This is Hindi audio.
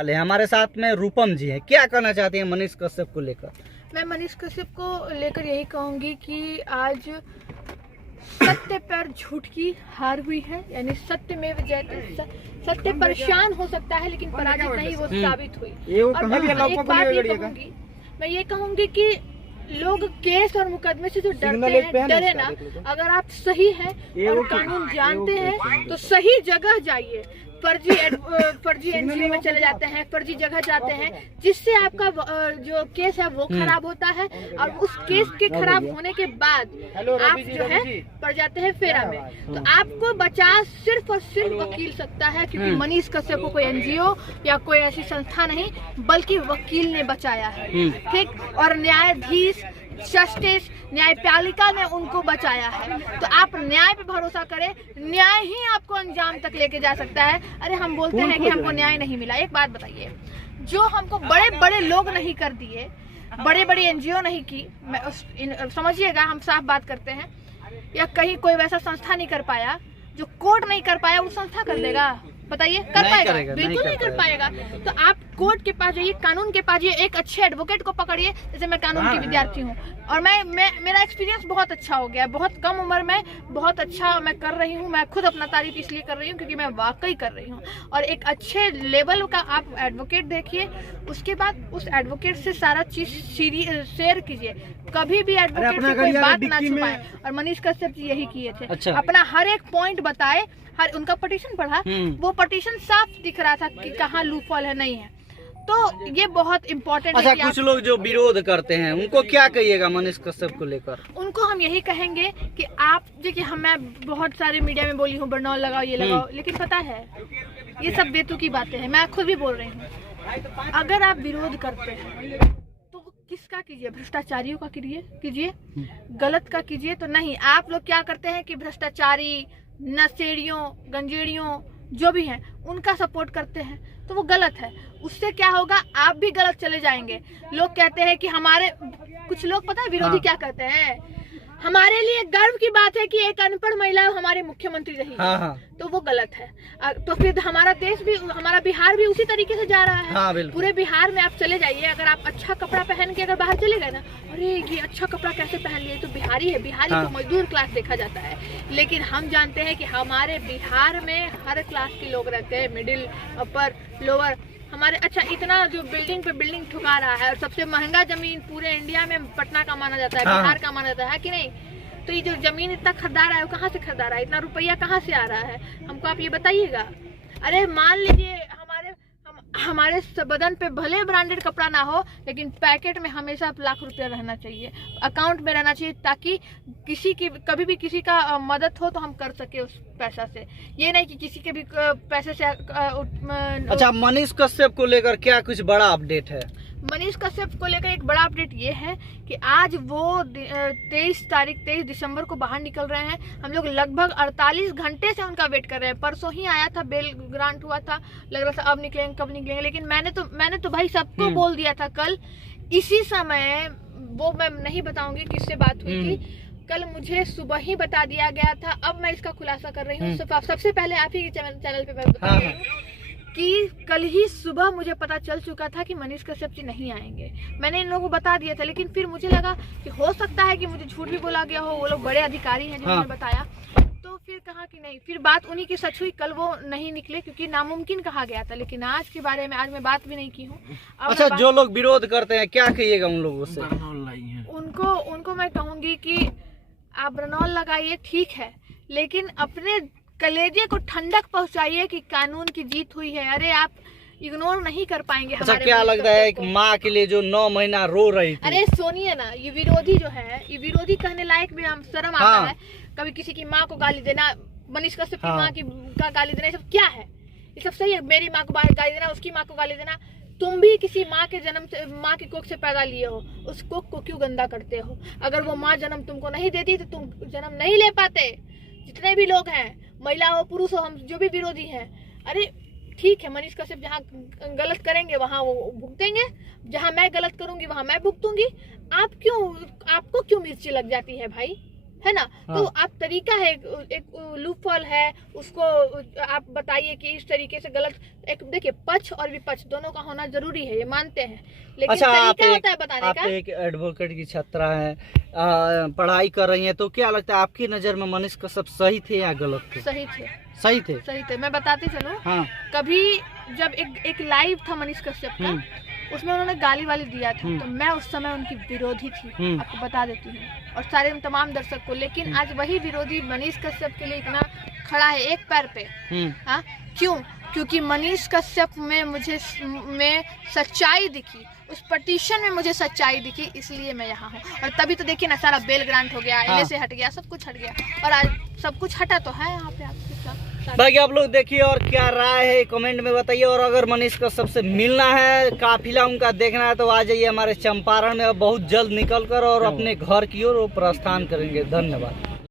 वाले हमारे साथ में रूपम जी हैं, क्या कहना चाहते हैं मनीष कश्यप को लेकर? मैं मनीष कश्यप को लेकर यही कहूंगी कि आज सत्य पर झूठ की हार हुई है, यानी सत्य में सत्य परेशान हो सकता है लेकिन पराजित नहीं वो साबित हुई। और मैं ये कहूंगी कि लोग केस और मुकदमे से जो डरे ना, अगर आप सही हैं और कानून जानते हैं तो सही जगह जाइए। फर्जी एनजीओ में चले जाते हैं, फर्जी जगह जाते हैं, जिससे आपका जो केस है वो खराब होता है और उस केस के खराब होने के बाद आप जो है पड़ जाते हैं फेरा में। तो आपको बचा सिर्फ और सिर्फ वकील सकता है, क्योंकि मनीष कश्यप को कोई एनजीओ या कोई ऐसी संस्था नहीं बल्कि वकील ने बचाया है, ठीक। और न्यायाधीश, जस्टिस, न्यायपालिका ने उनको बचाया है। तो आप न्याय पे भरोसा करें, न्याय ही आपको अंजाम तक लेके जा सकता है। अरे हम बोलते हैं कि हमको न्याय नहीं मिला, एक बात बताइए, जो हमको बड़े बड़े लोग नहीं कर दिए, बड़े बड़े एनजीओ नहीं की, समझिएगा हम साफ बात करते हैं, या कहीं कोई वैसा संस्था नहीं कर पाया, जो कोर्ट नहीं कर पाया वो संस्था कर देगा? बताइए, कर पाएगा? बिल्कुल नहीं कर पाएगा। तो आप कोर्ट के पास जाइए, कानून के पास जाइए, एक अच्छे एडवोकेट को पकड़िए। जैसे मैं कानून की विद्यार्थी हूँ और मेरा एक्सपीरियंस बहुत अच्छा हो गया, बहुत कम उम्र में बहुत अच्छा मैं कर रही हूँ। मैं खुद अपना तारीफ इसलिए कर रही हूँ क्योंकि मैं वाकई कर रही हूँ। और एक अच्छे लेवल का आप एडवोकेट देखिए, उसके बाद उस एडवोकेट से सारा चीज शेयर कीजिए। कभी भी एडवोकेट से कोई बात ना छुपाए, और मनीष कश्यप जी यही किए थे। अच्छा। अपना हर एक पॉइंट बताए, हर उनका पिटीशन पढ़ा, वो पिटीशन साफ दिख रहा था कि कहाँ लूपहोल है, नहीं है। तो ये बहुत इम्पोर्टेंट अच्छा, है कि कुछ लोग जो विरोध करते हैं उनको क्या कहिएगा मनीष कश्यप को लेकर? उनको हम यही कहेंगे कि आप देखिए, मैं बहुत सारे मीडिया में बोली हूँ बरनौल लगाओ, ये लगाओ, लेकिन पता है ये सब बेतुकी बातें हैं। मैं खुद भी बोल रही हूँ, अगर आप विरोध करते हैं तो किसका कीजिए? भ्रष्टाचारियों का कीजिए, गलत का कीजिए तो नहीं। आप लोग क्या करते हैं कि भ्रष्टाचारी, नशेड़ियों, गंजेड़ियों जो भी हैं उनका सपोर्ट करते हैं, तो वो गलत है। उससे क्या होगा, आप भी गलत चले जाएंगे। लोग कहते हैं कि कुछ लोग पता है विरोधी क्या कहते हैं, हमारे लिए गर्व की बात है कि एक अनपढ़ महिला हमारे मुख्यमंत्री रही है। तो वो गलत है। तो फिर हमारा देश भी, हमारा बिहार भी उसी तरीके से जा रहा है। पूरे बिहार में आप चले जाइए, अगर आप अच्छा कपड़ा पहन के अगर बाहर चले गए ना, अरे ये अच्छा कपड़ा कैसे पहन लिए, तो बिहारी है। बिहारी तो मजदूर क्लास देखा जाता है, लेकिन हम जानते हैं कि हमारे बिहार में हर क्लास के लोग रहते हैं, मिडिल, अपर, लोअर। हमारे अच्छा, इतना जो बिल्डिंग पे बिल्डिंग ठुका रहा है, और सबसे महंगा जमीन पूरे इंडिया में पटना का माना जाता है, बिहार का माना जाता है कि नहीं? तो ये जो जमीन इतना खरीदा रहा है वो कहाँ से खरीदा रहा है? इतना रुपया कहाँ से आ रहा है? हमको आप ये बताइएगा। अरे मान लीजिए हमारे बदन पे भले ब्रांडेड कपड़ा ना हो, लेकिन पैकेट में हमेशा लाख रुपया रहना चाहिए, अकाउंट में रहना चाहिए, ताकि कभी भी किसी का मदद हो तो हम कर सके उस पैसा से। ये नहीं कि किसी के भी पैसे से अच्छा, मनीष कश्यप को लेकर क्या कुछ बड़ा अपडेट है? मनीष कश्यप को लेकर एक बड़ा अपडेट ये है कि आज वो 23 दिसंबर को बाहर निकल रहे हैं। हम लोग लगभग 48 घंटे से उनका वेट कर रहे हैं। परसों ही आया था, बेल ग्रांट हुआ था, लग रहा था अब निकलेंगे, कब निकलेंगे, लेकिन मैंने तो भाई सबको बोल दिया था कल इसी समय। वो मैं नहीं बताऊंगी किससे बात हुई थी, कल मुझे सुबह ही बता दिया गया था। अब मैं इसका खुलासा कर रही हूँ, सबसे पहले आप ही के चैनल पे मैं बता रही हूँ कि कल ही सुबह मुझे पता चल चुका था कि मनीष कश्यप जी नहीं आएंगे। मैंने इन लोगों को बता दिया था, लेकिन फिर मुझे लगा कि हो सकता है कि मुझे झूठ भी बोला गया हो, वो लोग बड़े अधिकारी हैं जिन्होंने बताया। तो फिर कहा कि नहीं, फिर बात उन्हीं की सच हुई, कल वो नहीं निकले क्योंकि नामुमकिन कहा गया था। लेकिन आज के बारे में आज मैं बात भी नहीं की हूँ। अच्छा, जो लोग विरोध करते हैं क्या कहिएगा उन लोगों से? उनको मैं कहूँगी कि आप बरनौल लगाइए, ठीक है, लेकिन अपने कलेजे को ठंडक पहुंचाइए कि कानून की जीत हुई है। अरे आप इग्नोर नहीं कर पाएंगे। अच्छा, क्या लगता है कि माँ के लिए जो 9 महीना रो रही थी? अरे सुनिए ना, ये विरोधी जो है, ये विरोधी कहने लायक भी हम शर्म आता है। कभी किसी की माँ को गाली देना, मनीष कश्यप की माँ की गाली देना, ये सब क्या है? ये सब सही है? मेरी माँ को गाली देना, उसकी माँ को गाली देना। तुम भी किसी माँ के जन्म से, माँ की कोख से पैदा लिए हो, उस कोख को क्यों गंदा करते हो? अगर वो माँ जन्म तुमको नहीं देती तो तुम जन्म नहीं ले पाते। जितने भी लोग हैं, महिला हो पुरुष हो, हम जो भी विरोधी हैं, अरे ठीक है, मनीष कश्यप जहाँ गलत करेंगे वहाँ वो भुगतेंगे, जहाँ मैं गलत करूंगी वहाँ मैं भुगतूंगी। आपको क्यों मिर्ची लग जाती है भाई? है ना। हाँ। तो आप तरीका है, एक लूपहॉल है, उसको आप बताइए कि इस तरीके से गलत। एक देखिए, पक्ष और विपक्ष दोनों का होना जरूरी है, ये मानते हैं, लेकिन अच्छा, तरीका होता है बताने आप का। एक एडवोकेट की छात्रा है, पढ़ाई कर रही हैं, तो क्या लगता है आपकी नज़र में मनीष कश्यप सही थे या गलत थे? सही थे, सही थे। सही थे। मैं बताती चलूं, हाँ। कभी जब एक लाइव था मनीष कश्यप का, उसमें उन्होंने गाली वाली दिया था, तो मैं उस समय उनकी विरोधी थी, आपको बता देती हूँ, और सारे तमाम दर्शक को। लेकिन आज वही विरोधी मनीष कश्यप के लिए इतना खड़ा है एक पैर पे। हाँ, क्यों? क्योंकि मनीष कश्यप में मुझे सच्चाई दिखी, उस पटिशन में मुझे सच्चाई दिखी, इसलिए मैं यहाँ हूँ। और तभी तो देखिए ना, सारा बेल ग्रांट हो गया, एलए से हट गया, सब कुछ हट गया, और आज सब कुछ हटा तो है यहाँ पे आपके साथ। बाकी आप लोग देखिए और क्या राय है कमेंट में बताइए। और अगर मनीष कश्यप से मिलना है, काफिला उनका देखना है, तो आ जाइए हमारे चंपारण में, बहुत जल्द निकल कर और अपने घर की ओर प्रस्थान करेंगे। धन्यवाद।